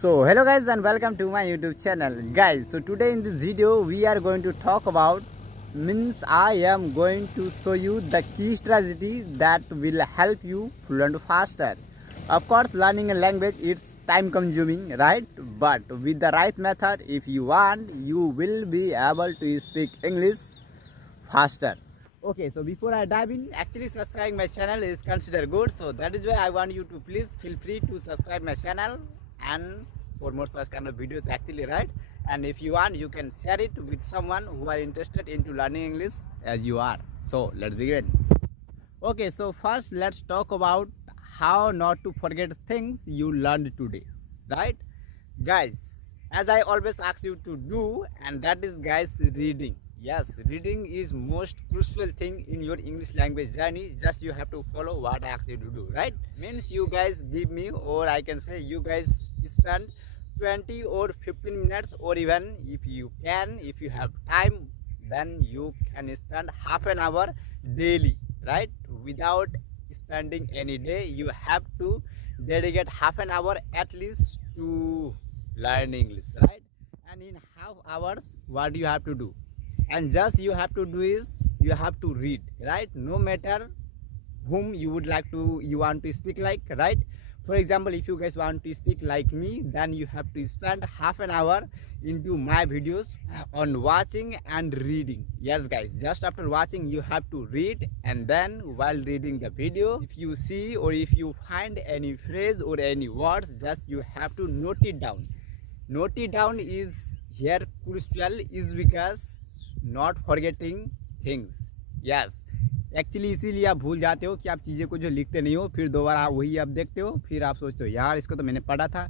So hello guys and welcome to my YouTube channel. Guys, so today in this video we are going to talk about I am going to show you the key strategy that will help you learn faster. Of course, learning a language it's time consuming, right? But with the right method, if you want, you will be able to speak English faster. Okay, so before I dive in, actually subscribing my channel is considered good, so that is why I want you to please feel free to subscribe my channel and for more such kind of videos actually, right? And if you want, you can share it with someone who are interested into learning English as you are. So let's begin. Okay, so first let's talk about how not to forget things you learned today, right? Guys, as I always ask you to do, and that is guys, reading. Yes, reading is most crucial thing in your English language journey. Just you have to follow what I ask you to do, right? Means you guys give me, or I can say you guys spend 20 or 15 minutes, or even if you can, if you have time, then you can spend half an hour daily, right? Without spending any day, you have to dedicate half an hour at least to learn English, right? And in half hours, what do you have to do? And just you have to do is you have to read, right? No matter whom you would like to, you want to speak like, right? For example, if you guys want to speak like me, then you have to spend half an hour into my videos on watching and reading. Yes guys, just after watching you have to read, and then while reading the video, if you see or if you find any phrase or any words, just you have to note it down. Note it down is here crucial, is because not forgetting things. Yes, actually इसीलिए आप भूल जाते हो कि आप चीज़ें को जो लिखते नहीं हो, फिर दोबारा वही आप देखते हो, फिर आप सोचते हो यार इसको तो मैंने पढ़ा था,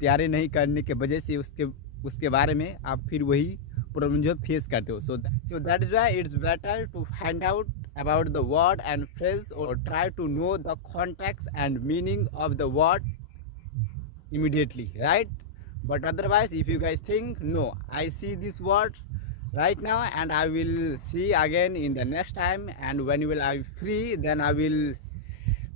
तैयारी नहीं करने के वजह से उसके बारे में आप फिर वही प्रॉब्लम जो फेस करते हो. So that is why it's better to find out about the word and phrase, or try to know the context and meaning of the word immediately, right? But otherwise, if you guys think, no, I see this word right now and I will see again in the next time, and when will I free, then I will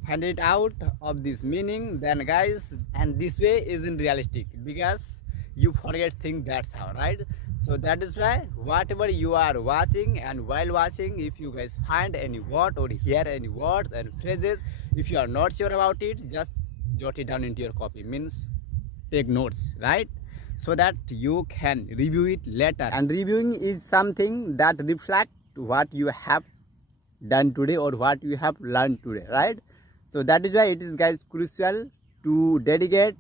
find it out of this meaning, then guys, and this way isn't realistic because you forget things, that's how, right? So that is why whatever you are watching, and while watching, if you guys find any word or hear any words and phrases, if you are not sure about it, just jot it down into your copy, means take notes, right? So that you can review it later. And reviewing is something that reflects what you have done today or what you have learned today, right? So that is why it is guys crucial to dedicate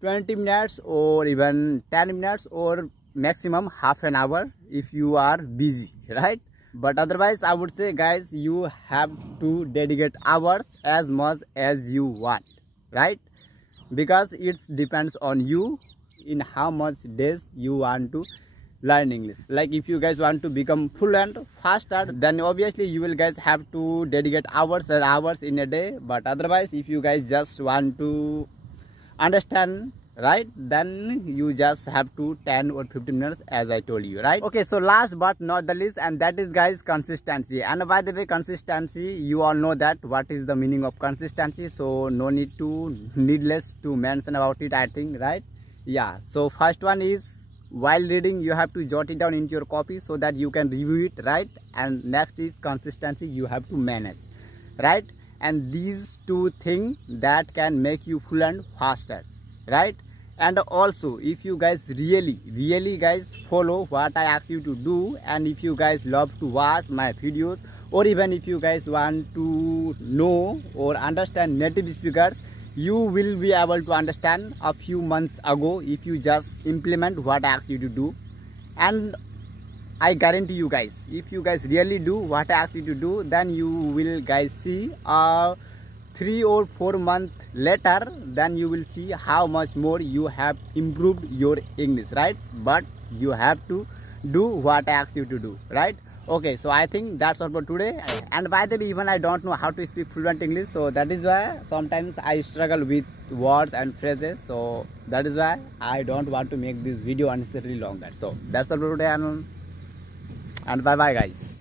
20 minutes or even 10 minutes or maximum half an hour if you are busy, right? But otherwise I would say guys, you have to dedicate hours as much as you want, right? Because it depends on you in how much days you want to learn English. Like if you guys want to become fluent faster, then obviously you will guys have to dedicate hours and hours in a day. But otherwise, if you guys just want to understand, right, then you just have to 10 or 15 minutes as I told you, right? Okay, so last but not the least, and that is guys consistency. And by the way, consistency, you all know that what is the meaning of consistency, so no need to needless to mention about it, I think, right? Yeah, so first one is while reading you have to jot it down into your copy so that you can review it, right? And next is consistency, you have to manage, right? And these two things that can make you fluent faster, right? And also if you guys really guys follow what I ask you to do, and if you guys love to watch my videos, or even if you guys want to know or understand native speakers, you will be able to understand a few months ago if you just implement what I ask you to do. And I guarantee you guys, if you guys really do what I ask you to do, then you will guys see 3 or 4 months later, then you will see how much more you have improved your English, right? But you have to do what I ask you to do, right? Okay, so I think that's all for today. And by the way, even I don't know how to speak fluent English, so that is why sometimes I struggle with words and phrases. So that is why I don't want to make this video unnecessarily longer. So that's all for today, and bye bye guys.